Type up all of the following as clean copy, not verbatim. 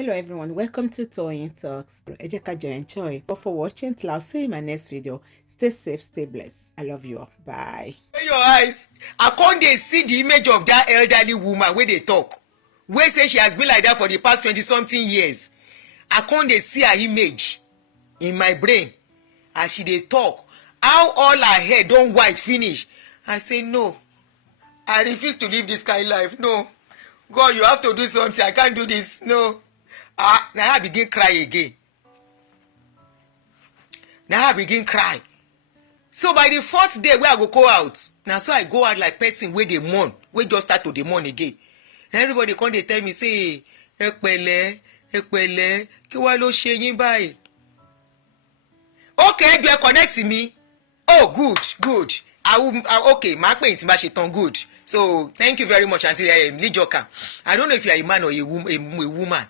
Hello everyone, welcome to Toyeen Talks. Ẹ jẹ́ ká jọ enjoy. But for watching till I'll see you in my next video. Stay safe, stay blessed. I love you all. Bye. Open your eyes. I can't dey see the image of that elderly woman wey dey talk. Wey say she has been like that for the past 20-something years. I can't dey see her image in my brain as she dey talk. How all her hair don white finish. I say no. I refuse to live this kind of life. No. God, you have to do something. I can't do this. No. Now I begin cry again. Now I begin cry. So by the fourth day wey I go out, na so I go out like person wey dey mourn, wey just start to dey mourn again. Na everybody come dey tell me say, ẹ pẹ̀lẹ́, kí wá ló ṣe yín báyìí? Okay, do you connect me? Oh, good. Okay, màá pè yín tí n bá ṣe tán, good. So thank you very much, Aunty Lijoka. I don't know if you are a man or a woman.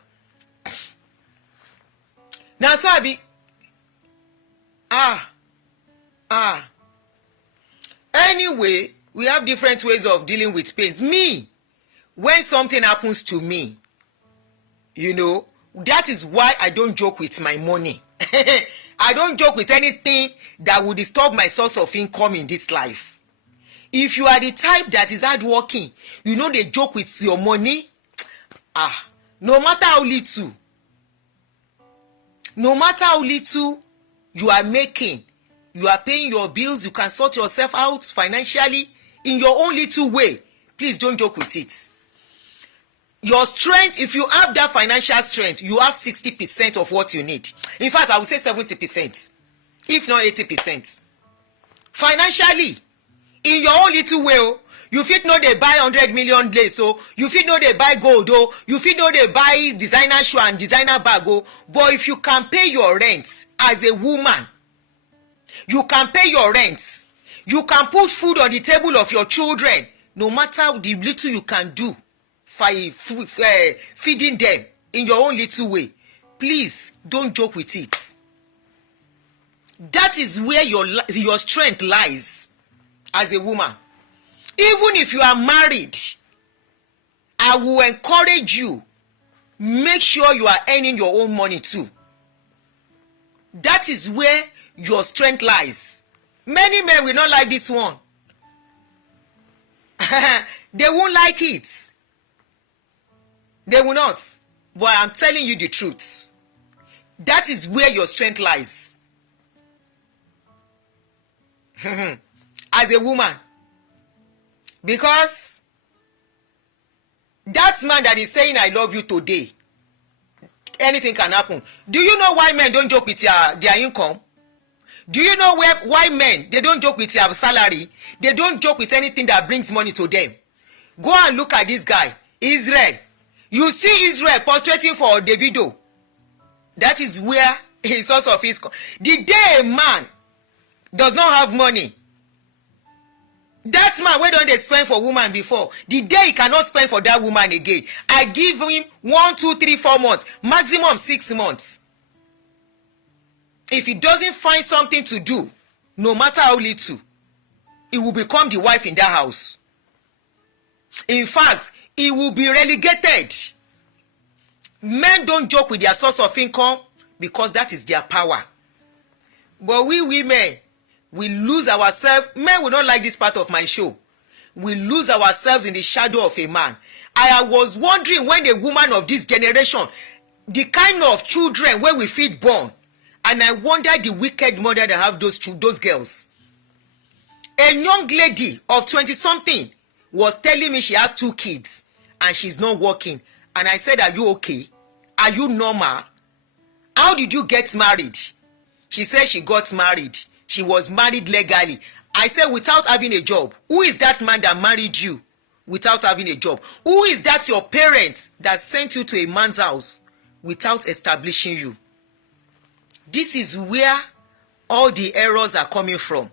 Now so I be anyway, we have different ways of dealing with pains. Me, when something happens to me, that is why I don't joke with my money. I don't joke with anything that would disturb my source of income in this life. If you are the type that is hardworking, they joke with your money. No matter how little you are making, you are paying your bills, you can sort yourself out financially in your own little way. Please don't joke with it. Your strength, if you have that financial strength, you have 60% of what you need. In fact, I would say 70%, if not 80%. Financially, in your own little way, you fit know they buy 100 million lace, so you fit know they buy gold, you fit know they buy designer shoe and designer bag, but if you can pay your rent as a woman, you can pay your rent, you can put food on the table of your children, no matter the little you can do, feeding them in your own little way. Please don't joke with it. That is where your strength lies as a woman. Even if you are married, I will encourage you, make sure you are earning your own money too. That is where your strength lies. Many men will not like this one. They won't like it. They will not. But I'm telling you the truth. That is where your strength lies. As a woman. Because that man that is saying I love you today, anything can happen. Do you know why men don't joke with their income? Do you know why men, they don't joke with their salary? They don't joke with anything that brings money to them. Go and look at this guy, Israel. You see Israel prostrating for Davido. That is where his source of his. The day a man does not have money, that man wey don dey spend for woman before, the day he cannot spend for that woman again, I give him 1, 2, 3, 4 months, maximum 6 months. If he doesn't find something to do, no matter how little, he will become the wife in that house. In fact, he will be relegated. Men don't joke with their source of income because that is their power. But we women, we lose ourselves. Men will not like this part of my show. We lose ourselves in the shadow of a man. I was wondering when a woman of this generation, the kind of children where we feed born, and I wonder the wicked mother that have those girls. A young lady of 20-something was telling me she has 2 kids and she's not working. And I said, are you okay? Are you normal? How did you get married? She said she got married. She was married legally. I said, without having a job. Who is that man that married you without having a job? Who is that your parents that sent you to a man's house without establishing you? This is where all the errors are coming from.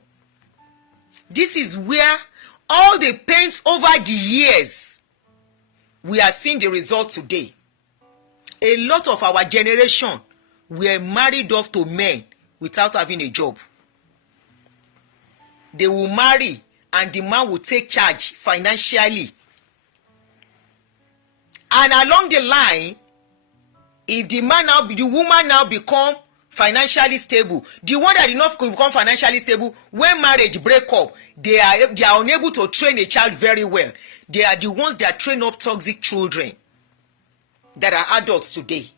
This is where all the pains over the years, we are seeing the result today. A lot of our generation were married off to men without having a job. They will marry and the man will take charge financially. And along the line, If the woman now become financially stable, the one that did not become financially stable, when marriage break up, they are unable to train a child very well. They are the ones that train up toxic children that are adults today.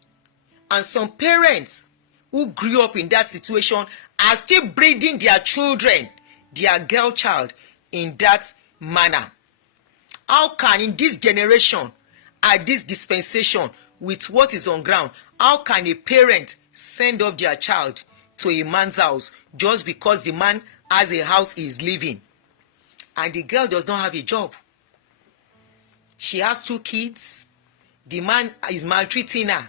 And some parents who grew up in that situation are still breeding their children, their girl child, in that manner. How can, in this generation, at this dispensation, with what is on ground, how can a parent send off their child to a man's house just because the man has a house he is living and the girl does not have a job? She has 2 kids. The man is maltreating her.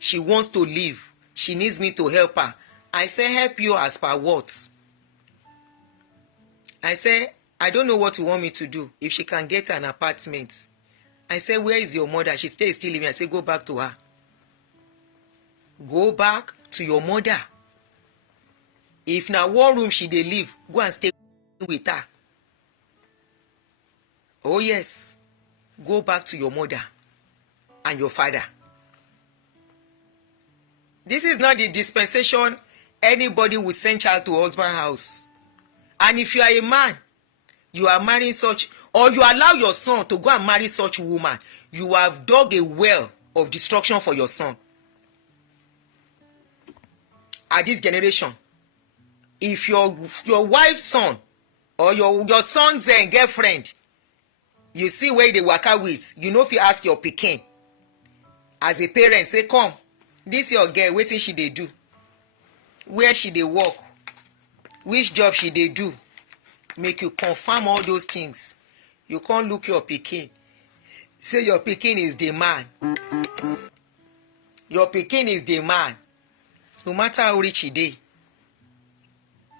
She wants to leave. She needs me to help her. I say, help you as per what? I say, I don't know what you want me to do. If she can get an apartment. I say, where is your mother? She still living. I say, go back to her. Go back to your mother. If na one room she dey live, go and stay with her. Oh yes, go back to your mother and your father. This is not the dispensation anybody will send child to husband's house. And if you are a man, you are marrying such, or you allow your son to go and marry such woman, you have dug a well of destruction for your son. At this generation, if your wife's son or your son's girlfriend, you see where they waka with, you know if you ask your pikin, as a parent, say, come, this your girl, wetin she dey do? Where she dey work? Which job she dey do? Make you confirm all those things. You can't look your pikin. Say your pikin is the man. Your pikin is the man. No matter how rich he dey.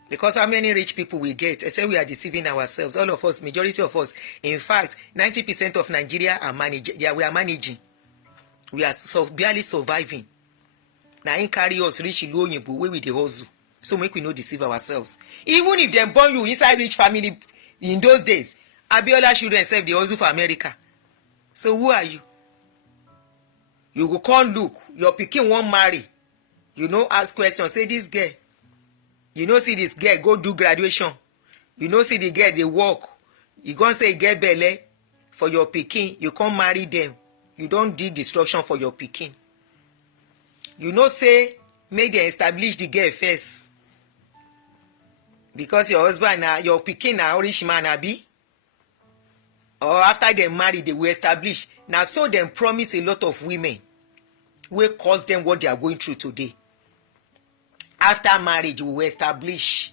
Because how many rich people we get? I say we are deceiving ourselves. All of us, majority of us. In fact, 90% of Nigeria are managing. Yeah, we are managing. We are barely surviving. Now, in carry us reach low where we dey hustle. So make we no deceive ourselves. Even if they born you inside rich family in those days, Abiola children sef dey hustle for America. So who are you? You go come look, your pikin wan marry. You know, ask questions. Say this girl. You know, see this girl go do graduation. You know, see the girl dey work. You gonna say get belle for your pikin. You can't marry them. You don't do destruction for your pikin. You know, say make them establish the girl first. Because your husband, your pikin na rich man, abi? Or after they marry, they will establish. Now, so them promise a lot of women will cause them what they are going through today. After marriage, you will establish.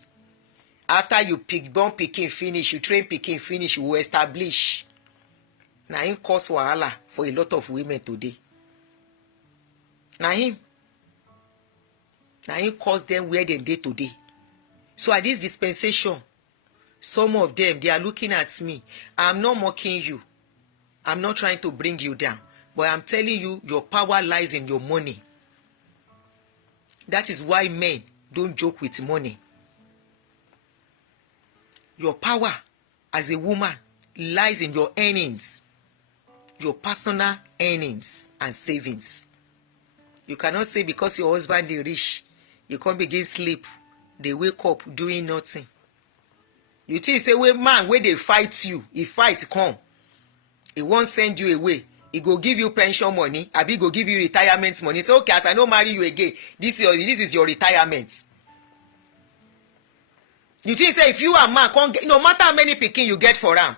After you born pikin finish, you train pikin finish, you will establish. Now, him cause wahala for a lot of women today. Now, him cause them where they dey today. So at this dispensation, some of them, they are looking at me. I'm not mocking you. I'm not trying to bring you down. But I'm telling you, your power lies in your money. That is why men don't joke with money. Your power as a woman lies in your earnings. Your personal earnings and savings. You cannot say because your husband is rich, you can't begin sleep. They wake up doing nothing. You think say wey man wey dey fight you, if fight come, he won't send you away. He go give you pension money, abi go give you retirement money. Say okay, as I no marry you again, this is your retirement. You think say if you and man can't get, no matter how many pikin you get for am,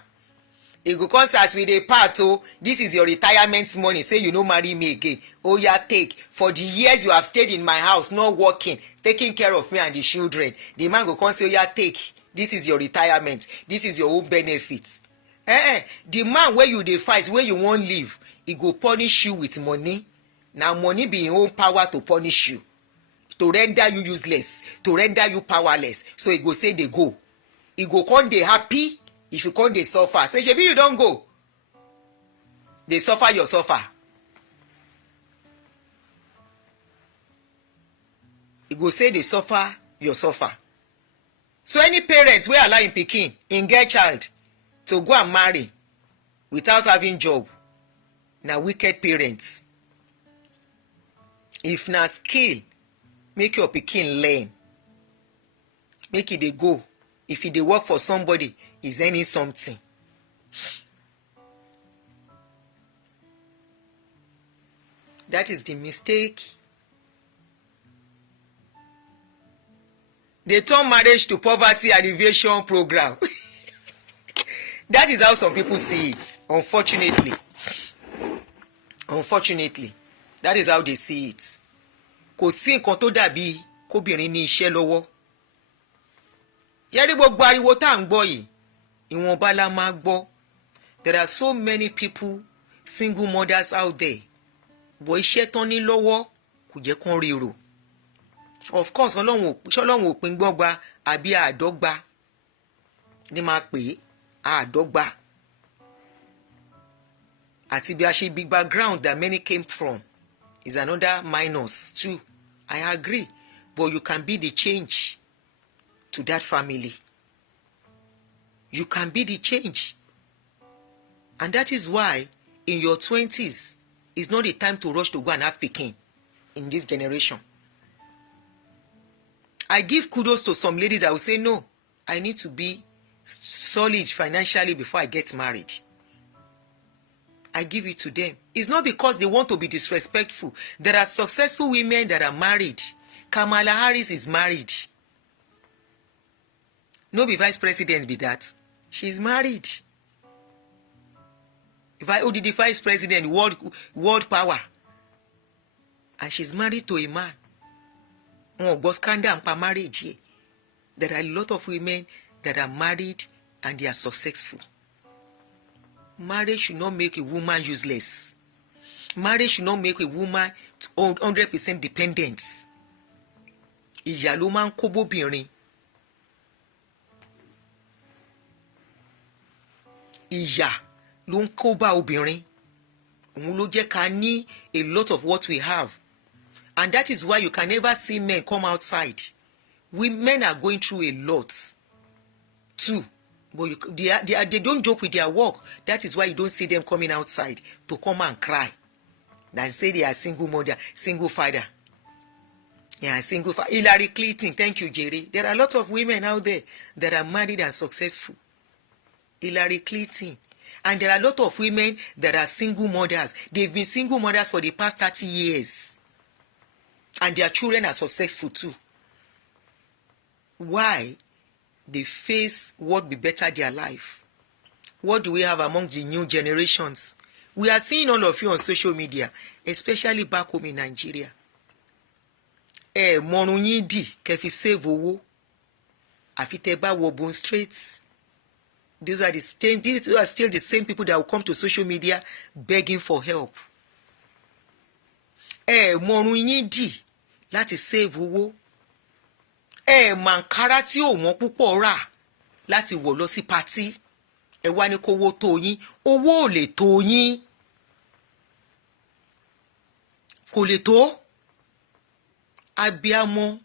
he go come say as we dey part o, this is your retirement money. Say you no marry me again. Oh yeah, take for the years you have stayed in my house, not working, taking care of me and the children. The man go come say, oh yeah, take. This is your retirement. This is your own benefit. The man where you dey fight, where you won't live, he go punish you with money. Now money be his own power to punish you, to render you useless, to render you powerless. So he go say they go. He go come dey happy if you come dey suffer. Say shebi you don't go. They suffer your suffer. He go say they suffer your suffer. So any parents wey allow im pikin, im get child, to go and marry without having job, na wicked parents. if na skill make your pikin learn, make e dey go. If e dey work for somebody, is earning something. That is the mistake. They turn marriage to poverty alleviation program. That is how some people see it, unfortunately. Unfortunately, that is how they see it. Kò sí nǹkan tó dàbí kóbìnrin ní iṣẹ́ lọ́wọ́. Yẹ́rí gbogbo ariwo tá à ń gbọ́ yìí, ìwọ̀nba la máa gbọ́. There are so many people, single mothers out there. Bọ̀ iṣẹ́ tán ní lọ́wọ́ kò jẹ́ kán rí rò. Of course, Ọlọ́run ò pín gbọ́gba àbí àádọ́gba ní máa pè é àádọ́gba. Àti bí a ṣe big background that many came from is another minus too. I agree, but you can be the change to that family. You can be the change. And that is why in your 20s, it's not the time to rush to go and have pikin in this generation. I give kudos to some ladies that will say, no, I need to be solid financially before I get married. I give it to them. It's not because they want to be disrespectful. There are successful women that are married. Kamala Harris is married. No be vice president be that. She's married. If I did the vice president, world power. And she's married to a man. But scandal and marriage here. There are a lot of women that are married and they are successful. Marriage should not make a woman useless. Marriage should not make a woman 100% dependent. Ìyà ló máa ń kó bóbìnrin. Ìyà ló ń kó bá obìnrin. Òun ló jẹ́ ká ní a lot of what we have. And that is why you can never see men come outside. Women are going through a lot too. But they don't joke with their work. That is why you don't see them coming outside to come and cry. Than say they are single mother, single father. Yeah, single father. Hillary Clinton, thank you, Jerry. There are a lot of women out there that are married and successful. Hillary Clinton. And there are a lot of women that are single mothers. They've been single mothers for the past 30 years. And their children are successful too. Why? They face what will better their life. What do we have among the new generations? We are seeing all of you on social media, especially back home in Nigeria. Mọ̀rún yín dì kẹ́ fi save owó. Àfi tẹ́ bá wọ Bond Street. These are still the same people that will come to social media begging for help. Mọ̀rún yín dì láti save owó. Màǹkárá tí ò wọ́n púpọ̀ rà láti wọ̀ lọ sí patí. Wá ní kówó tó yín. Owó ò lè tó yín. Kò lè tó. Abíamọ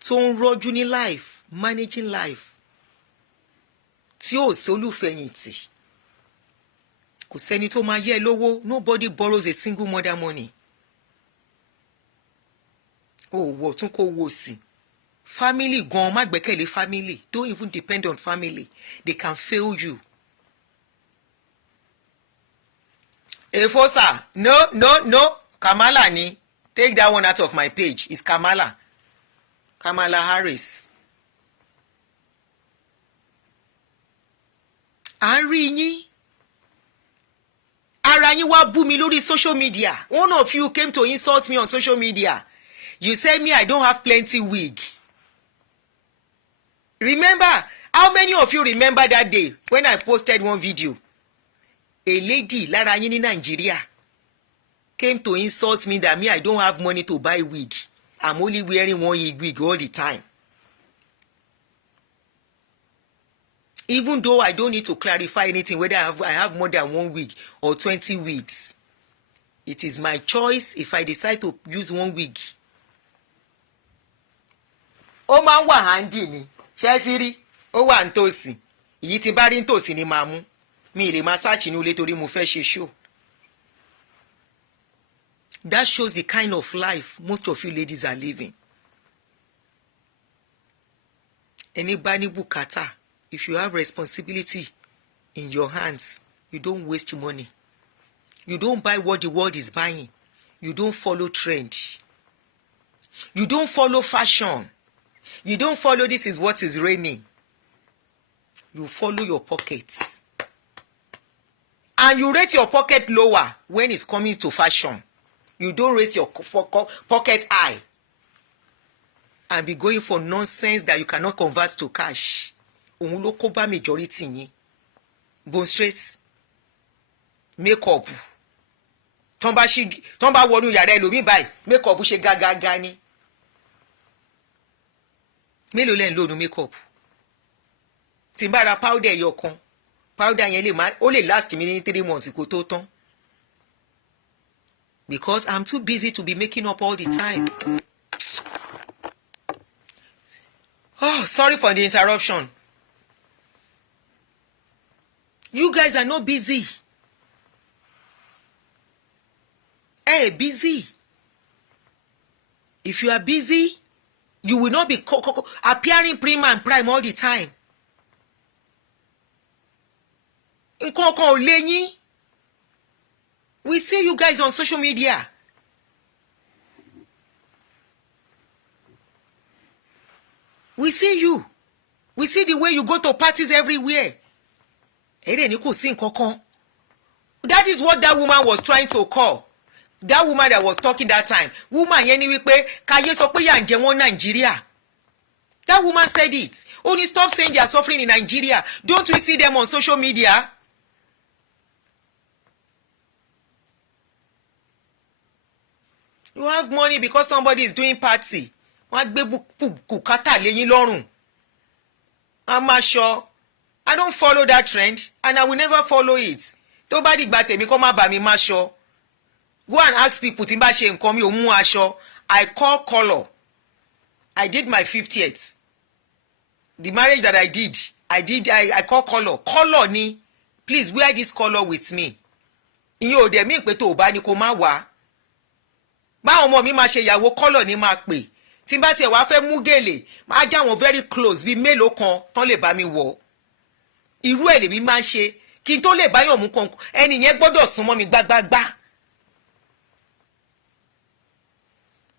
tó ń rọ́jú ní life, managing life. Tí ò sí olùfẹ̀yìntì. Kò sẹ́ni tó máa yẹ lówó. Nobody borrows a single mother money. Wọ̀ tún kó wò sí. Family gan má gbẹ́kẹ̀lé family. Don't even depend on family. They can fail you. Efosa, no. Kamala ni. Take that one out of my page. It's Kamala. Kamala Harris. À ń rí yín. Ara yín wá bú mi lórí social media. One of you came to insult me on social media. You said me I don't have plenty wig. Remember, how many of you remember that day when I posted one video? A lady lára yín ní Nigeria came to insult me that me I don't have money to buy wig. I'm only wearing one wig all the time. Even though I don't need to clarify anything whether I have more than one wig or 20 wigs. It is my choice if I decide to use one wig. Ó máa ń wà handy ni. Ṣé ti rí? Ó wà nítòsí. Èyí tí bá rí nítòsí ni màá mú. Mi lè máa search inú ilé torí mo fẹ́ ṣe show. That shows the kind of life most of you ladies are living. Anybody bukata, if you have responsibility in your hands, you don't waste money. You don't buy what the world is buying. You don't follow trend. You don't follow fashion. You don't follow this is what is raining. You follow your pockets. And you rate your pocket lower when it's coming to fashion. You don't rate your pocket high. And be going for nonsense that you cannot convert to cash. Òun ló kó bá majority yín. Bone straight. Makeup. Tọ́n bá wọnú yàrá ẹlòmíì báyìí, makeup ṣe gágágá ni. Mélòó lẹ́ ń lò nu makeup? Tí n bá ra powder ẹyọ kan, powder yẹn lè last mi ní 3 months kó tó tán. Because I'm too busy to be making up all the time. Oh, sorry for the interruption. You guys are not busy. Hey, busy. If you are busy, you will not be appearing prim and prime all the time. Nǹkan kan ò lè yín. We see you guys on social media. We see you. We see the way you go to parties everywhere. That is what that woman was trying to call. That woman that was talking that time. Woman yẹn ni wípé káyé sọ pé yà ń jẹ wọ́n Nigeria. That woman said it. Only stop saying they are suffering in Nigeria. Don't we see them on social media? You have money because somebody is doing party. Wọ́n gbé bùkátà lé yín lọ́rùn. I'm not sure. I don't follow that trend and I will never follow it. Tó bá dìgbà tèmi kó má bà mí má ṣọ. Go and ask people tí n bá ṣe nǹkan mi ò mú aṣọ. I call color. I did my 50th. The marriage that I call color. Color ni. Please wear this color with me. Ìyẹn ò dẹ̀ mí pé tó bá ní kó má wá. Báwọn ọmọ mi máa ṣe ìyàwó color ni máa pè. Tí n bá tiẹ̀ wá fẹ́ mú gèlè, máa já wọn very close bí mélòó kan tán lè bá mi wọ̀. Irú ẹ̀ lèmi máa ń ṣe kí n tó lè báyọ̀ mú kan ẹni yẹn gbọ́dọ̀ súnmọ́ mi gbágbágbá.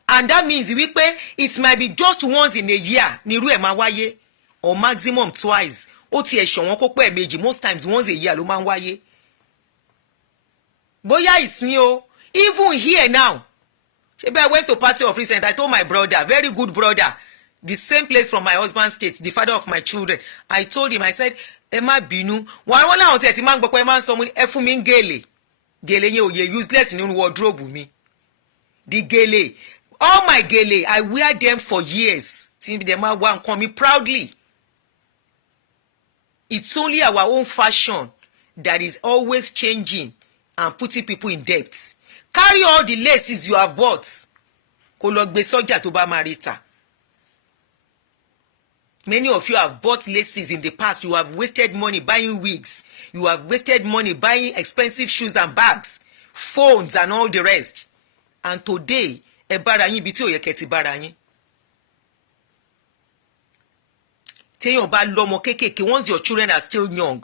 And that means wípé it might be just once in a year ni irú ẹ̀ máa wáyé or maximum twice. Ó tiẹ̀ ṣọ̀wọ́n kó pẹ́ méjì, most times once a year ló máa ń wáyé. Bóyá ìsìn o, even here now. Shebi I went to party of recent. I told my brother, very good brother, the same place from my husband's state, the father of my children. I told him, I said, ẹ má bínú. Wọ́n láwọn tẹ̀ tí máa ń gbọ́ pé ẹ máa ń sọ ẹ fún mi ń gèlè. Gèlè yẹn ò yẹ useless nínú wardrobe mi. The gèlè, all my gèlè, I wear them for years. Tí dem máa wá nǹkan mi proudly. It's only our own fashion that is always changing and putting people in debt. Carry all the laces you have bought. Kó lọ gbé sọ́jà tó bá máa rí tà. Many of you have bought laces in the past. You have wasted money buying wigs. You have wasted money buying expensive shoes and bags, phones and all the rest. And today, ẹ bára yín bí tí ò yẹ kẹ́ ti bára yín. Téèyàn bá lọ́mọ kéékèèké, once your children are still young,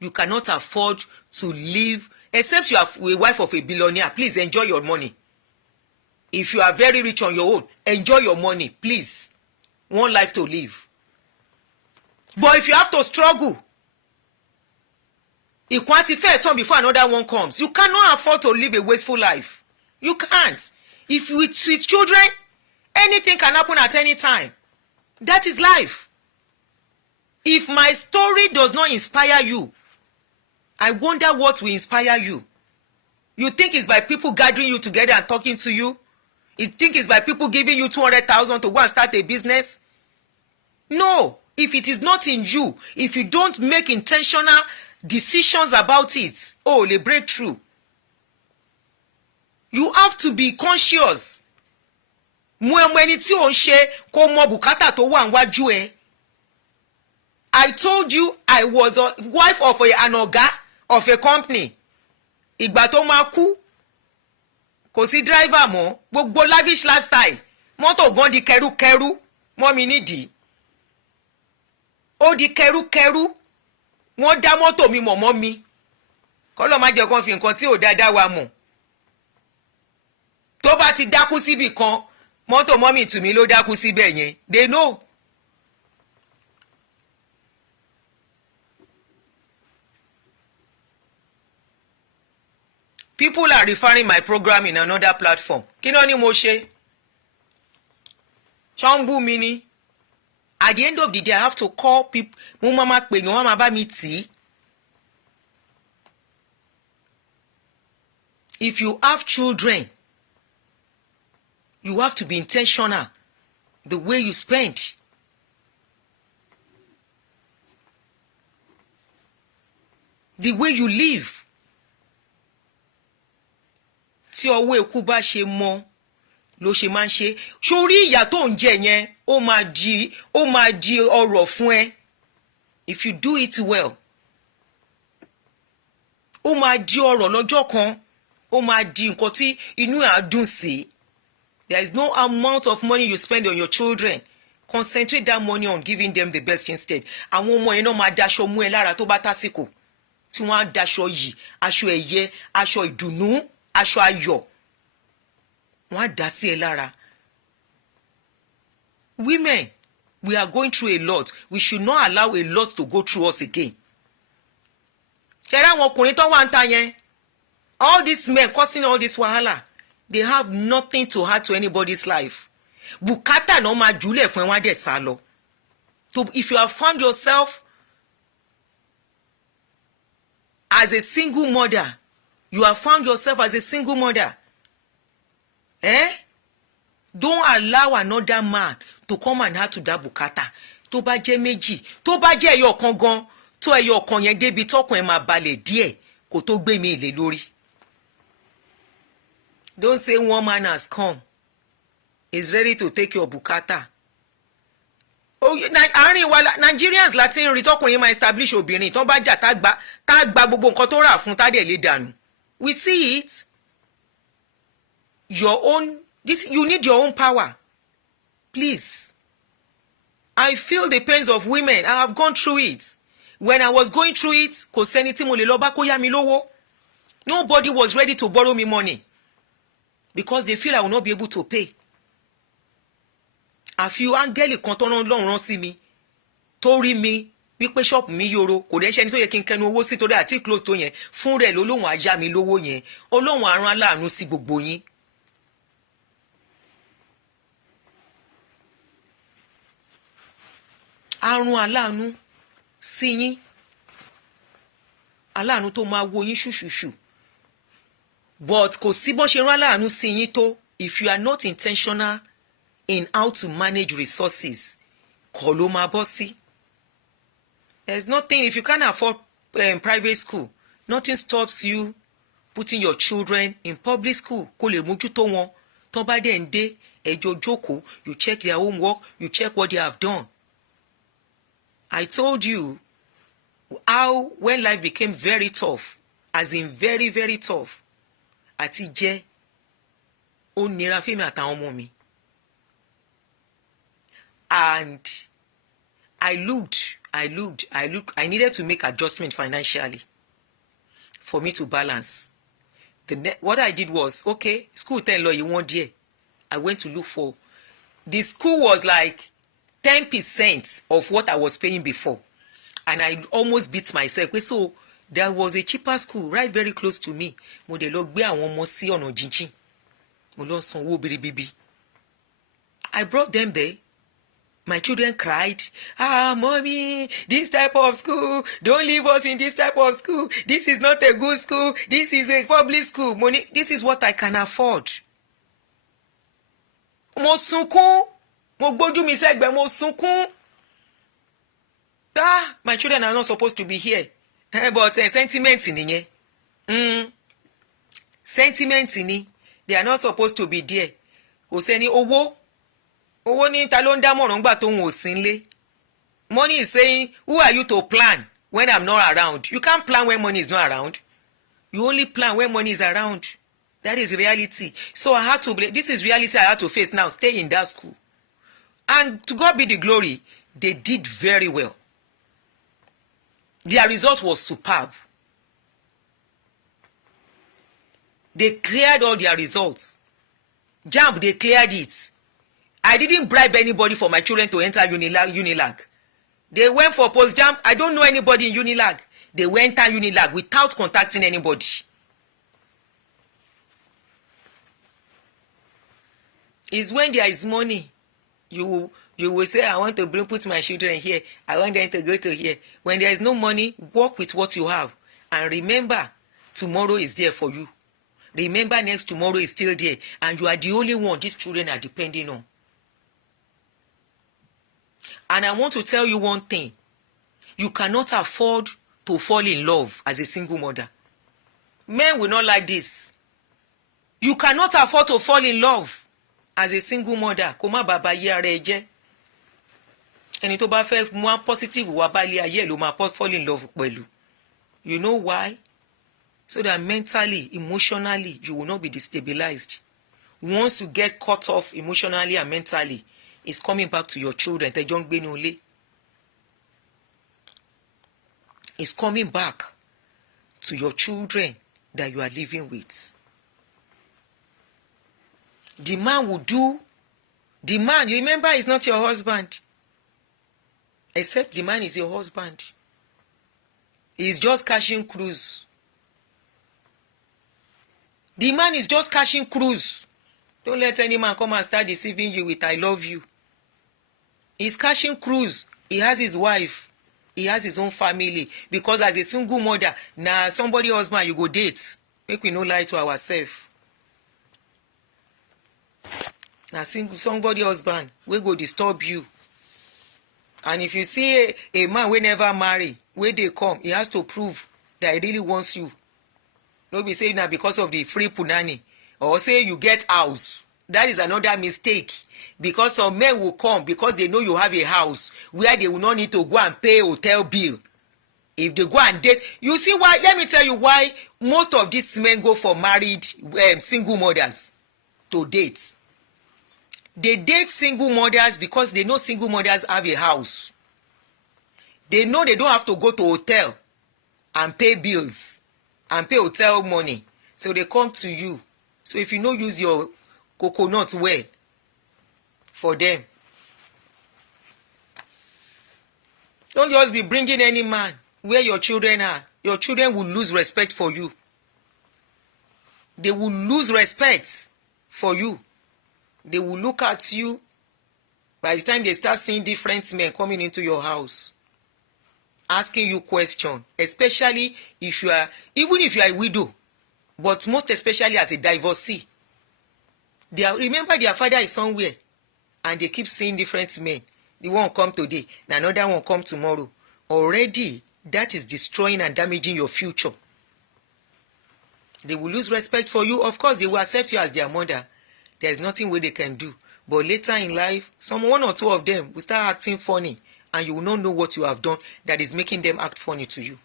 you cannot afford to live. Except you are a wife of a billionaire, please enjoy your money. If you are very rich on your own, enjoy your money, please. One life to live. But if you have to struggle, equality fair turn before another one comes. You cannot afford to live a wasteful life. You can't. If you with children, anything can happen at any time. That is life. If my story does not inspire you, I wonder what will inspire you. You think it's by people gathering you together and talking to you? You think it's by people giving you 200,000 to go and start a business? No. If it is not in you, if you don't make intentional decisions about it, the breakthrough. You have to be conscious. Ẹni tí ò ń ṣe kó mọ bùkátà tó wà níwájú ẹ. I told you I was a wife of an ọ̀gá of a company. Ìgbà tó máa kú, kò sí driver mọ́, gbogbo lavish lifestyle, mọ́tò gan di kẹrúkẹrú mọ́ mi nídìí, ó di kẹrúkẹrú, wọ́n dá mọ́tò mi mọ̀ mọ́ mi, kọ́lọ́ má jẹ́ kán fi nǹkan tí ò dáadáa wa mọ̀. Tó bá ti dákú síbì kan, mọ́tò mọ́mì tùmí ló dákú síbẹ̀ yẹn, they know. People are referring my program in another platform. Kí ló ní mo ṣe? Ṣọ́n bú mi ni. At the end of the day, I have to call people. Mo máa pè yàn, wọ́n máa bá mi tì í. If you have children, you have to be intentional the way you spend. The way you live. Tí ọwọ́ eku bá ṣe mọ́ ló ṣe máa ń ṣe. Sórí ìyà tó ń jẹ yẹn, ó máa di ọrọ̀ fún ẹ. If you do it well. Ó máa di ọrọ̀ lọ́jọ́ kan. Ó máa di nǹkan tí inú ẹ̀ á dùn sí. There is no amount of money you spend on your children. Concentrate that money on giving them the best instead. Àwọn ọmọ yẹn náà máa daṣọ mú ẹ lára tó bá tásìkò. Tí wọ́n á daṣọ yìí, aṣọ ẹ̀yẹ, aṣọ ìdùnnú, aṣọ ayọ̀. Wọ́n á dá sí ẹ lára. Women, we are going through a lot. We should not allow a lot to go through us again. Ṣẹ̀rẹ̀ àwọn ọkùnrin tó wà ń ta yẹn. All these men causing all this wahala, they have nothing to add to anybody's life. Bùkátà náà máa jùlẹ̀ fún ẹ wọ́n á dẹ̀ sá lọ. So if you have found yourself as a single mother, you have found yourself as a single mother, don't allow another man to come and add to that bùkátà. Tó bá jẹ́ méjì, tó bá jẹ́ ẹyọ kan gan, tó ẹyọ kan yẹn débi tọkàn ẹ máa balẹ̀ díẹ̀ kó tó gbé mi lé lórí. Don't say one man has come, is ready to take your bùkátà. Àárín wa Nigerians láti ń rí tọkùnrin máa establish obìnrin tó bá jà tá gba gbogbo nǹkan tó rà fún tá dẹ̀ lè dànù. We see it. You need your own power. Please. I feel the pains of women. I have gone through it. When I was going through it, kò sẹ́ni tí mo lè lọ bá kó yá mi lówó. Nobody was ready to borrow me money because they feel I will not be able to pay. Àfi áńgẹ́lì kan tọ́nà Ọlọ́run rán sí mi tó rí mi wípé ṣọ́ọ̀pù mi yòrò kò dẹ́ ṣẹ́ni tó yẹ kí n kẹnu owó sí torí àti close tó yẹn fún rẹ̀ lọ́lọ́run á yá mi lówó yẹn. Ọlọ́run á rán aláàánú sí gbogbo yín. Á rán aláàánú sí yín. Aláàánú tó máa wo yín ṣùṣùṣù. But kò sí bó ṣe rán aláàánú sí yín tó, if you are not intentional in how to manage resources, kọ́ ló máa bọ́ sí. There's nothing, if you can't afford private school, nothing stops you putting your children in public school. Kó lè mójútó wọn. Tó bá dẹ̀ ń dé, ẹjọ́ jókòó, you check their homework, you check what they have done. I told you how when life became very tough, as in very, very tough, àti jẹ́ ó nira fẹ́mi àtàwọn ọmọ mi. And I looked. I needed to make adjustment financially for me to balance. What I did was, okay, school 10 law, you want there. I went to look for. The school was like 10% of what I was paying before. And I almost beat myself. So there was a cheaper school right very close to me. Mo de lọ gbé àwọn ọmọ sí ọ̀nà jíjìn. Mo lọ sanwó biribibi. I brought them there. My children cried, mommy, this type of school, don't leave us in this type of school. This is not a good school. This is a public school. Money, this is what I can afford. Mo sunkún, mo gbójú mi sẹ́gbẹ̀, mo sunkún. My children are not supposed to be here. But sentiment nìyẹn. Sentiment ni. They are not supposed to be there. Kò sẹ́ni owó ní ta ló ń dámọ̀ràn gbà tó ń wò sí nlé. Money is saying, who are you to plan when I'm not around? You can't plan when money is not around. You only plan when money is around. That is reality. So I had to, this is reality I had to face now, stay in that school. And to God be the glory, they did very well. Their result was superb. They cleared all their results. JAMB, they cleared it. I didn't bribe anybody for my children to enter Unilag. They went for post-JAMB. I don't know anybody in Unilag. They went to Unilag without contacting anybody. It's when there is money, you will say, I want to put my children here. I want them to go to here. When there is no money, work with what you have. And remember, tomorrow is there for you. Remember, next tomorrow is still there. And you are the only one these children are depending on. And I want to tell you one thing. You cannot afford to fall in love as a single mother. Men will not like this. You cannot afford to fall in love as a single mother. Kó má bàbá yé ara ẹ jẹ́. Ẹni tó bá fẹ́ mú positive wá bá ilé ayé ló máa fall in love pẹ̀lú. You know why? So that mentally, emotionally, you will not be destabilized. Once you get cut off emotionally and mentally, it's coming back to your children. Tẹ́jọ́ ń gbé ní ilé. It's coming back to your children that you are living with. The man will do. The man, you remember, is not your husband. Except the man is your husband. He's just cashing cruise. The man is just cashing cruise. Don't let any man come and start deceiving you with I love you. He's cashing cruise. He has his wife. He has his own family. Because as a single mother, now somebody husband you go date. Make we no lie to ourselves. Now somebody husband we go disturb you. And if you see a man we never marry, where they come, he has to prove that he really wants you. No be saying that because of the free punani, or say you get house. That is another mistake. Because some men will come because they know you have a house where they will not need to go and pay hotel bill. If they go and date, you see why? Let me tell you why most of these men go for married single mothers to date. They date single mothers because they know single mothers have a house. They know they don't have to go to hotel and pay bills and pay hotel money. So they come to you. So if you no use your coconut well for them, don't just be bringing any man where your children are. Your children will lose respect for you. They will lose respect for you. They will look at you. By the time they start seeing different men coming into your house, asking you questions, especially if you are, even if you are a widow, but most especially as a divorcee. Remember their father is somewhere, and they keep seeing different men. The one come today, and another one come tomorrow. Already, that is destroying and damaging your future. They will lose respect for you. Of course, they will accept you as their mother. There's nothing where they can do. But later in life, one or two of them will start acting funny, and you will not know what you have done that is making them act funny to you.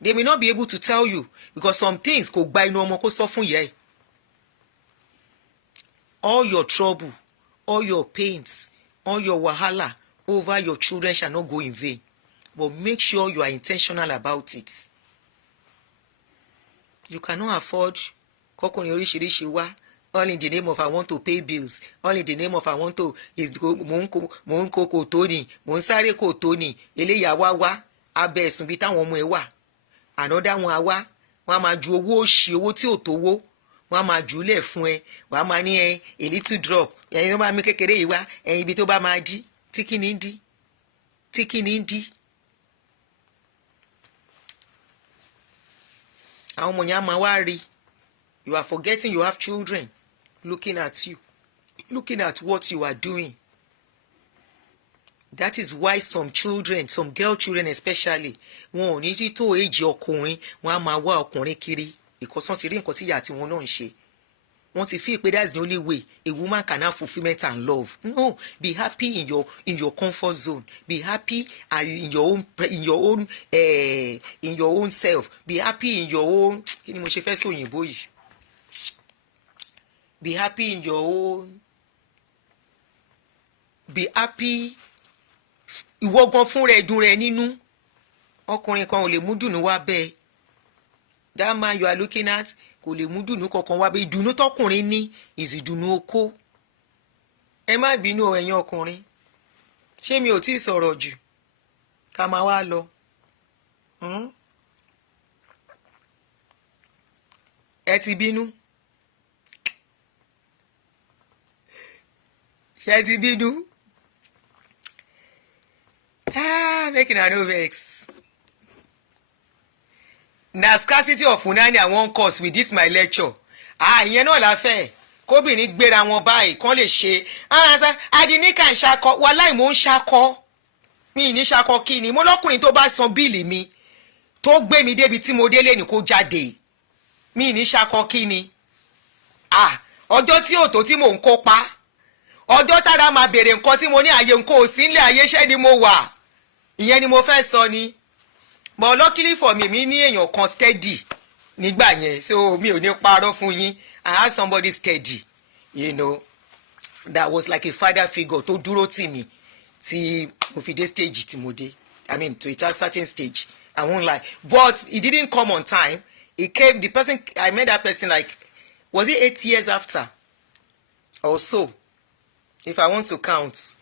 They may not be able to tell you because some things go by no more suffer ye. All your trouble, all your pains, all your wahala over your children shall not go in vain. But make sure you are intentional about it. You cannot afford all in the name of I want to pay bills, all in the name of I want to is monko Tony, monsare ko Tony, eleya wa abe ẹ̀sùn bí táwọn ọmọ ẹ wà. Another one wá, wọ́n máa ju owó òṣì owó tí ò tówó, wọ́n máa jù lẹ̀ fún ẹ, wọ́n máa ní a little drop, ẹ̀yin tó bá mi kékeré yìí wá, ẹ̀yin ibi tó bá máa dí, tí kí ni ń dí, tí kí ni ń dí. Àwọn ọmọ yẹn á máa wá rí. You are forgetting you have children looking at you, looking at what you are doing. That is why some children, some girl children especially, wọn ò ní tó èjì ọkùnrin, wọn á máa wá ọkùnrin kiri because wọ́n ti rí nǹkan tí ìyá àti wọn náà ń ṣe. Wọ́n ti feel pé that's the only way a woman can have fulfillment and love. No, be happy in your comfort zone. Be happy in your own self. Be happy in your own. Kí ni mo ṣe fẹ́ sọ òyìnbó yìí? be happy in your own, be happy. Ìwọ gan fún rẹ dùn rẹ nínú. Ọkùnrin kan ò lè mú dùnú wá bẹ́ẹ̀. That man you are looking at kò lè mú dùnú kankan wá bẹ́ẹ̀. Ìdùnnú tọkùnrin ní is ìdùnnú okó. Ẹ má bínú ẹ̀yin ọkùnrin. Ṣé mi ò tí ì sọ̀rọ̀ jù? Ká máa wá lọ. Ẹ ti bínú? Ṣé ti bínú? Make una no vex. Na scarcity of unani I wan cause with this my lecture. Ìyẹn náà la fẹ́. Kóbìnrin gbéra wọn báyìí kán lè ṣe. Adunni kà ń ṣakọ. Wàláì mò ń ṣakọ. Mi ní ṣakọ kí ni? Mo lọ́kùnrin tó bá san bíìlì mi tó gbé mi débi tí mo délé ní kó jáde. Mi ní ṣakọ kí ni? Ọjọ́ tí òtó tí mò ń kópa. Ọjọ́ tára máa béèrè nǹkan tí mo ní àyè nǹkan òsì ńlẹ̀ ayé ṣẹ́ ni mo wà. Ìyẹn ni mo fẹ́ sọ ni. But luckily for me, mi ní èèyàn kan steady nígbà yẹn. So mi ò ní parọ́ fún yín. I had somebody steady, you know, that was like a father figure tó dúró tì mí tí mo fi dé stage tí mo dé. I mean, to a certain stage. I won't lie. But it didn't come on time. It came, the person, I met that person like, was it 8 years after? Or so, if I want to count.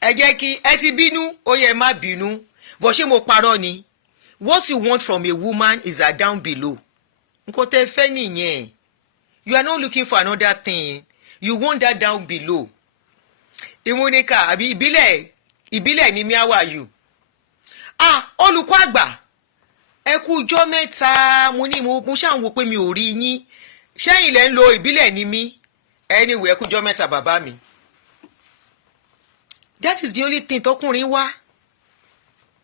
Ẹ jẹ́ kí ẹ ti bínú, ó yẹ má bínú. Bó ṣé mo parọ́ ni. What you want from a woman is her down below. Nǹkan tẹ́ fẹ́ nìyẹn. You are not looking for another thing. You want that down below. Ìmúnika àbí ìbílẹ̀ ni mi àwà you. Olùkọ́ àgbà. Ẹ kú ọjọ́ mẹ́ta mo ní mo ṣáà ń wò pé mi ò rí yín. Ṣẹ́yìn lẹ ń lo ìbílẹ̀ ni mí. Anyway, ẹ kú ọjọ́ mẹ́ta bàbá mi. That is the only thing tọkùnrin wá.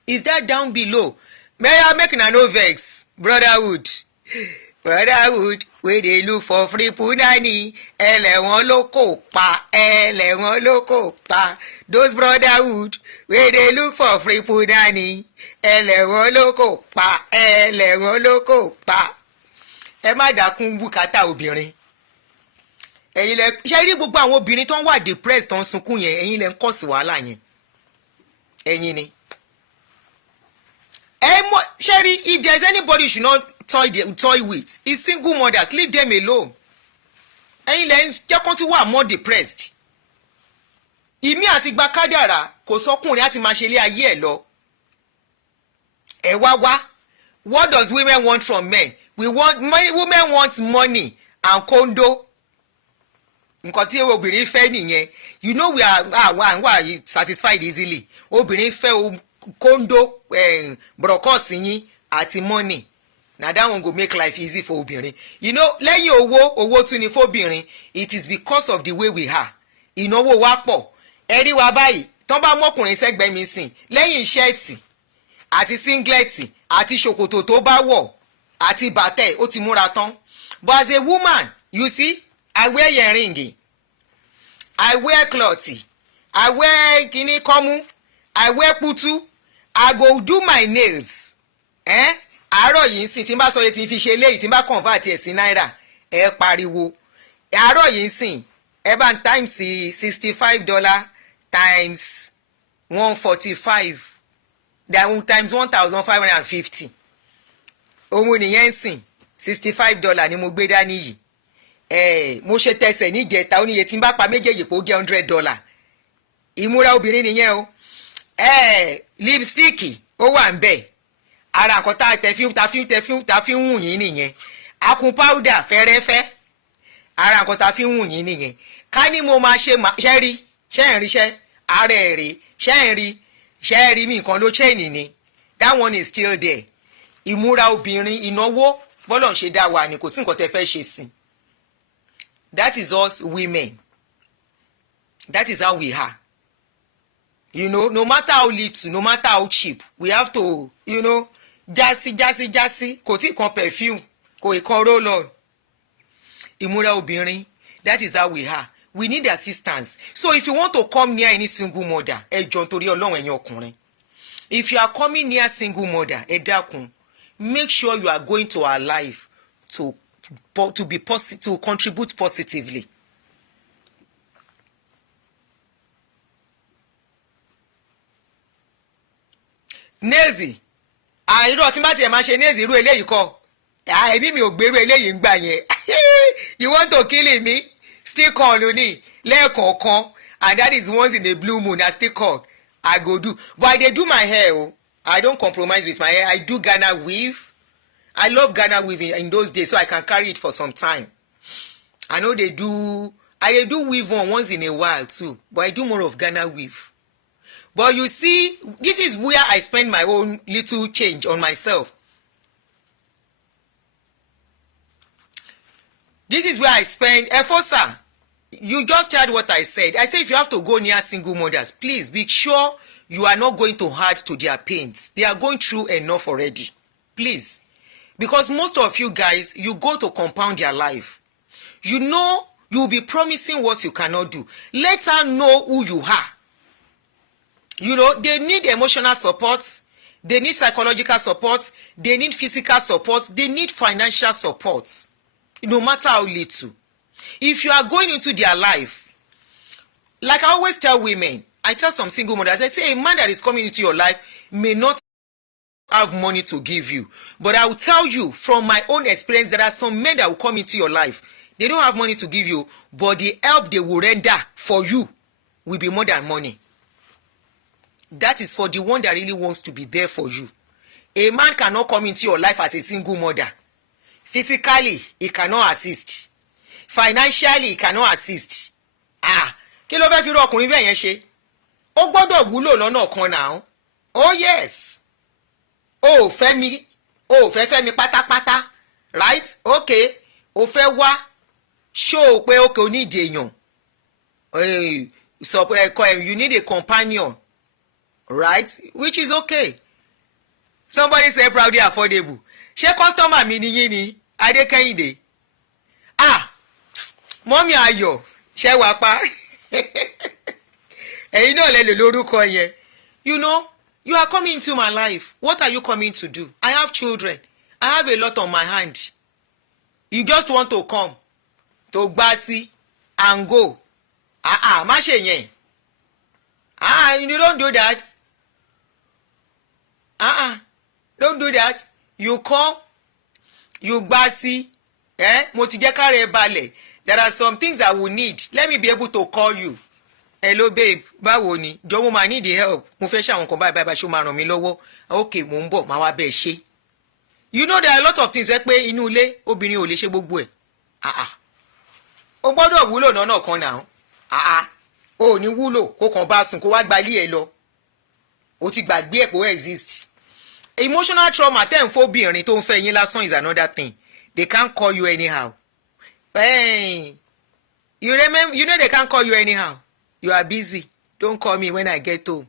Is that down below? May I make una no vex? Brotherhood. Brotherhood, wey dey look for free punani. Ẹlẹ́wọ̀n ló kò pa, ẹlẹ́wọ̀n ló kò pa. Those brotherhood, wey dey look for free punani. Ẹlẹ́wọ̀n ló kò pa, ẹlẹ́wọ̀n ló kò pa. Ẹ má dákun bùkátà obìnrin. Ẹ̀yin lẹ ṣe rí gbogbo àwọn obìnrin tó ń wà depressed tó ń sunkún yẹn, ẹ̀yin lẹ ń kọ̀ sí wàhálà yẹn. Ẹ̀yin ni. Sherry, if there's anybody you should not toy with, it's single mothers. Leave them alone. Ẹ̀yin lẹ ń jẹ́ kó tí wà more depressed. Ìmí àti gba kádàrá kò sọkùnrin àti máa ṣe ilé ayé ẹ̀ lọ. Ẹ wá. What does women want from men? Women want money and condo. Nǹkan tí obìnrin fẹ́ nìyẹn. You know we are satisfied easily. Obìnrin fẹ́ condo, brokos yín àti money. Na that one go make life easy for obìnrin. You know, lẹ́yìn owó tún ni fóbìnrin. It is because of the way we are. Ìnáwó wa pọ̀. Ẹ̀rí wa báyìí, tán bá mọ́kùnrin sẹ́gbẹ̀ẹ́ mi sìn, lẹ́yìn ṣẹ́ẹ̀tì àti sínglẹ̀tì àti ṣòkòtò tó bá wọ̀ àti bàtẹ̀ ó ti múra tán. But as a woman, you see, I wear earring, I wear cloth, I wear kini kọ́mú, I wear putu, I go do my nails. Àárọ̀ yìí sìn tí n bá sọ yẹ tí n fi ṣe léyìí tí n bá convert ẹ̀ sí náírà ẹ pariwo. Àárọ̀ yìí sìn ẹ bá ń times $65 times 145 times 1,550. Òun nìyẹn sìn $65 ni mo gbé dání yìí. Mo ṣe tẹsẹ̀ níjẹta oníye tí n bá pa méjèèjì pé ó jẹ́ $100. Ìmúra obìnrin nìyẹn o. Lipstick ó wà ń bẹ̀. Ara nǹkan ta fi ń wù yín nìyẹn. Akun powder fẹ́rẹ́fẹ́. Ara nǹkan ta fi ń wù yín nìyẹn. Ká ní mo máa ṣe ṣẹ́rí ṣẹ́ǹríṣẹ́ ara ẹ̀ rè ṣẹ́ǹrí mi nǹkan ló chain ni. That one is still there. Ìmúra obìnrin ìnáwó bọ́lọ̀ ń ṣe dá wa ni kò sí nǹkan tẹ́ fẹ́ ṣe sí. That is us women. That is how we are. You know, no matter how little, no matter how cheap, we have to, you know, jásí. Kò tí kan perfume, kò kan roll on. Ìmúra obìnrin, that is how we are. We need assistance. So if you want to come near any single mother, ẹ jọ̀ọ́ nítorí Ọlọ́run ẹ̀yin ọkùnrin. If you are coming near single mother, ẹ dákun, make sure you are going to our life to be positive, to contribute positively. Nezi, irọ́ tí má tiẹ̀ máa ṣe Nezi irú eléyìí kọ́ èmi mi ò gbèrú eléyìí ń gbà yẹn. You want to kill me? Still con ní lẹ́ẹ̀kọ̀ọ̀kan, and that is once in a blue moon. I still con I go do, but I dey do my hair o. I don't compromise with my hair. I do Ghana weave. I love Ghana weaving in those days, so I can carry it for some time. I know I dey do weave on once in a while too, but I do more of Ghana weave. But you see, this is where I spend my own little change on myself. This is where I spend. Efosa, you just heard what I said. I say if you have to go near single mothers, please be sure you are not going to add to their pains. They are going through enough already. Please. Because most of you guys, you go to compound their life. You know you will be promising what you cannot do. Let her know who you are. You know, they need emotional support. They need psychological support. They need physical support. They need financial support. No matter how little. If you are going into their life, like I always tell women, I tell some single mothers, I say a man that is coming into your life may not have money to give you. But I will tell you from my own experience, there are some men that will come into your life. They don't have money to give you, but the help they will render for you will be more than money. That is for the one that really wants to be there for you. A man cannot come into your life as a single mother. Physically, he cannot assist. Financially, he cannot assist. Kí ló fẹ́ fi rọ ọkùnrin bẹ́ẹ̀ yẹn ṣe? Ó gbọ́dọ̀ wúlò lọ́nà kan náà. Oh yes. O fẹ́ mi fẹ́ mi pátápátá. Right? Okay. O fẹ́ wá. Show pé okay o need èèyàn. You need a companion. Right? Which is okay. Somebody say proudly affordable. Ṣé customer mi ni yín ni? Adékẹ́yìndé. Mọ́mí Ayọ̀, ṣé wàá pa? Ẹ̀yin náà lè lò lórúkọ yẹn. You know, you are coming into my life. What are you coming to do? I have children. I have a lot on my hand. You just want to come to gbasi and go. Má ṣe yẹn. You don't do that. Don't do that. You come, you gbasi, mo ti jẹ́ káre balẹ̀. There are some things I will need. Let me be able to call you. Hello babe, báwo ni? Jọ̀ọ́ mo máa need the help. Mo fẹ́ ṣe àwọn nǹkan báyìí ṣó máa ràn mí lọ́wọ́. Okay, mo ń bọ̀, máa wá bẹ́ẹ̀ ṣe. You know there are a lot of things pé inú ilé obìnrin ò lè ṣe gbogbo ẹ̀. O gbọ́dọ̀ wúlò lọ́nà kan náà. O ò ní wúlò kó kàn bá sùn kó wá gba ilé ẹ lọ. O ti gbàgbé ẹ̀ pé ó exist. Emotional trauma tẹ́ ń fóbìnrin tó ń fẹ́ yín lásán is another thing. They can't call you anyhow. Hey, you know they can't call you anyhow. You are busy. Don't call me when I get home.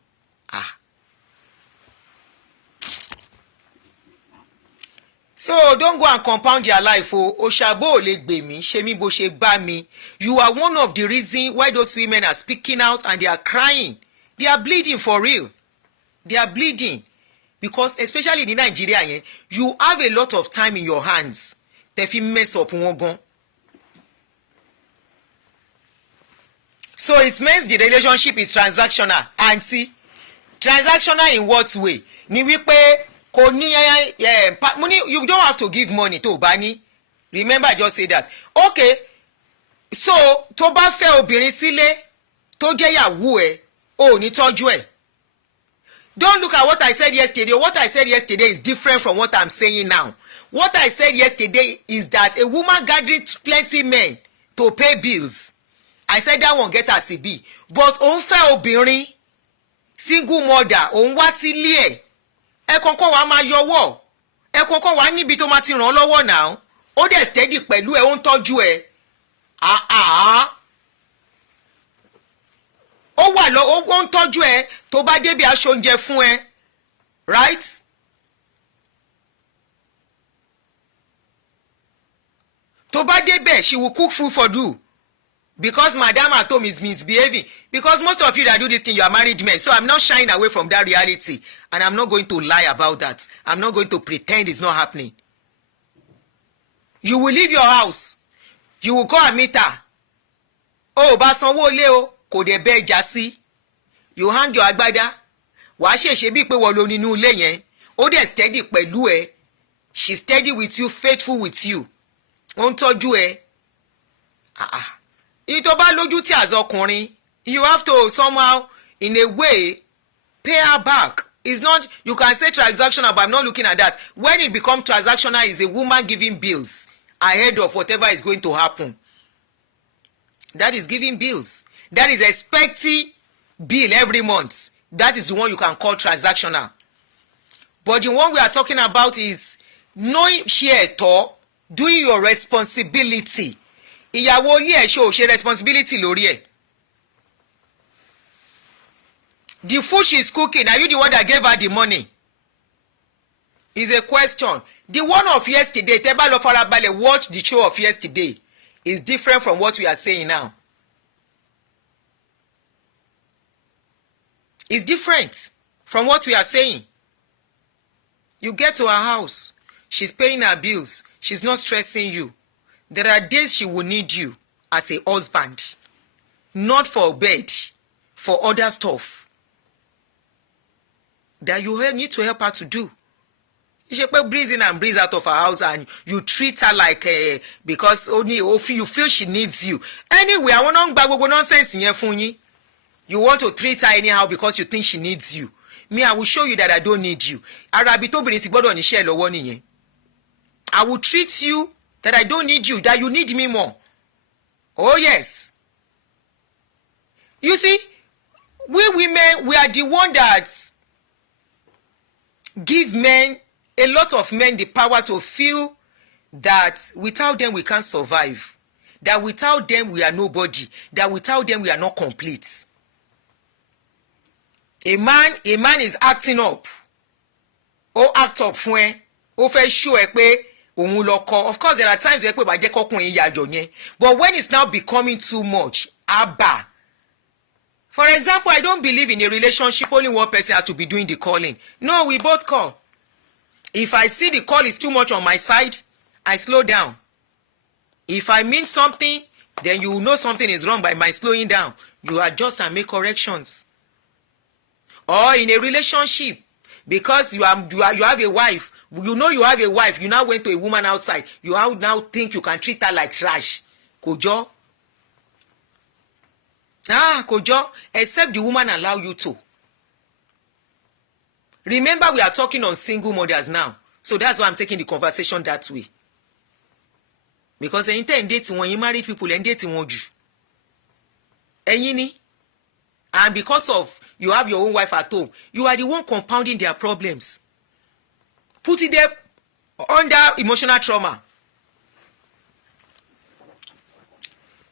So don't go and compound your life. Oṣàbò ò lè gbè mí, ṣe mí bó ṣe bá mi. You are one of the reasons why those women are speaking out and they are crying. They are bleeding for real. They are bleeding. Because especially in Nigeria, you have a lot of time in your hands. Tẹ́ fi mess up wọn gan. So it means the relationship is transactional. Aunty, transactional in what way? Ni wípé kò ní you don't have to give money to bá ní. Remember I just say that. Okay, so tó bá fẹ́ obìnrin sílé tó jẹ́ ìyàwó ẹ̀, ò ní tọ́jú ẹ̀. Don't look at what I said yesterday. What I said yesterday is different from what I'm saying now. What I said yesterday is that a woman gathering plenty men to pay bills. I said that one get as e be. But òun fẹ́ obìnrin, single mother, òun wá sílé ẹ̀. Ẹ kọ́kọ́ wá máa yọwọ́. Ẹ kọ́kọ́ wá níbi tó máa ti ràn lọ́wọ́ náà. Ó dẹ̀ steady pẹ̀lú ẹ̀, ó ń tọ́jú ẹ̀. Ó ń tọ́jú ẹ tó bá débi aṣọ oúnjẹ fún ẹ, right? Tó bá débẹ̀ she will cook food for you. because madam at home is misbehaving, because most of you that do this thing, you are married men, so I'm not shying away from that reality, and I'm not going to lie about that. I'm not going to pretend it's not happening. You will leave your house, you will go and meet her. Oh, bá sanwó ilé o, kò dé bẹ́ẹ̀ já sí. You hang your agbádá, wàá ṣèṣe bíi pé wọ́n lo nínú ilé yẹn, ó dẹ̀ steady pẹ̀lú ẹ, she steady with you, faithful with you, ó ń tọ́jú ẹ. Ìtọ́ bá lójú tí as ọkùnrin, you have to somehow, in a way, pay her back. It's not, you can say transactional, but I'm not looking at that. When it becomes transactional, is a woman giving bills ahead of whatever is going to happen. That is giving bills. That is expecting bill every month. That is the one you can call transactional. But the one we are talking about is knowing share ẹ̀tọ́, doing your responsibility. Ìyàwó ilé ẹ̀ ṣe responsibility lórí ẹ̀. The food she is cooking, are you the one that gave her the money? Is a question. The one of yesterday, tẹ́ bá lọ farabalẹ̀ watch the show of yesterday, is different from what we are saying now. It's different from what we are saying. You get to her house, she's paying her bills, she's not stressing you. There are days she will need you as a husband, not for bed, for other stuff that you need to help her to do. You should breathe in and breathe out of her house, and you treat her like because only you feel she needs you. Anyway, I want to gba gbogbo nonsense yẹn fún yín. You want to treat her anyhow because you think she needs you. Me, I will show you that I don't need you. Arabi tóbìnrin ti gbọ́dọ̀ níṣẹ́ lọ́wọ́ nìyẹn. I will treat you that I don't need you, that you need me more. Oh yes. You see, we women, we are the one that give men, a lot of men, the power to feel that without them we can't survive, that without them we are nobody, that without them we are not complete. A man is acting up. Ó act up fún ẹ, ó fẹ́ show ẹ pé òun lọ́kọ. Of course, there are times ẹ pé bá jẹ́ kọ́kùnrin yàjọ yẹn, but when it's now becoming too much, abba. For example, I don't believe in a relationship only one person has to be doing the calling. No, we both call. If I see the call is too much on my side, I slow down. If I mean something, then you know something is wrong by my slowing down. You adjust and make corrections. Or in a relationship, because you have a wife, you know you have a wife, you now went to a woman outside, you now think you can treat her like trash. Kojo? Kojo, except the woman allow you to. Remember, we are talking on single mothers now. So that's why I'm taking the conversation that way. Because ẹ̀yin tẹ́ ń date wọn, you married people, and date wọn jù. Ẹ̀yin ni. And because of you have your own wife at home, you are the one compounding their problems. Putting them under emotional trauma.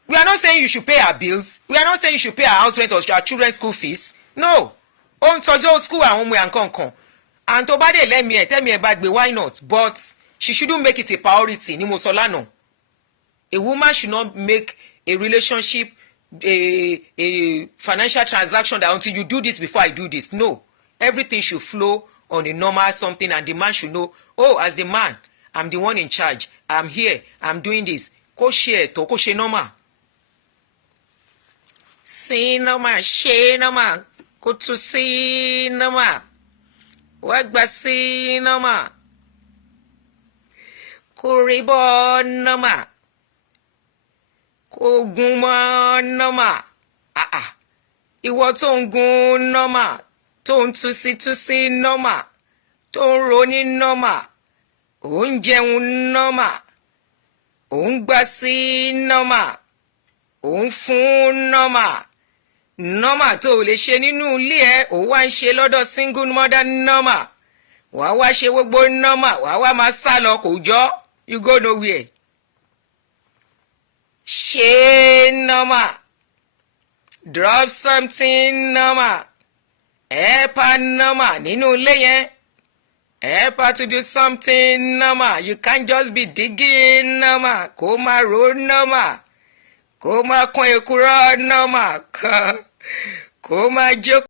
We are not saying you should pay our bills. We are not saying you should pay our house rent or our children's school fees. No. On Tojo school and home and concon. And to bade let me tell me about the why not? But she shouldn't make it a priority. Ni mo solano. A woman should not make a relationship a financial transaction that until you do this before I do this. No. Everything should flow on a normal something, and the man should know, oh, as the man, I'm the one in charge. I'm here. I'm doing this. Ko share to ko she normal. Say normal, she normal. Go to see normal. What ba see normal. Ko ribo normal. Ko gun mọ́ normal. Ìwọ tó ń gun normal, tó ń túsí normal, tó ń ronú normal, ó ń jẹun normal, ó ń gbà sí normal, ó ń fún normal. Normal tó lè ṣe nínú ilé ẹ, ó wá ń ṣe lọ́dọ̀ single mother normal. Wàá wá ṣe gbogbo normal, wàá wá máa sá lọ kò jọ, you go nowhere. Ṣe normal. Drop something normal. Help her normal. Nínú ilé yẹn. Help her to do something normal. You can't just be digging normal. Kó máa ro normal. kó má kún èkúrọ́ nọ́mà kan kó má jókòó.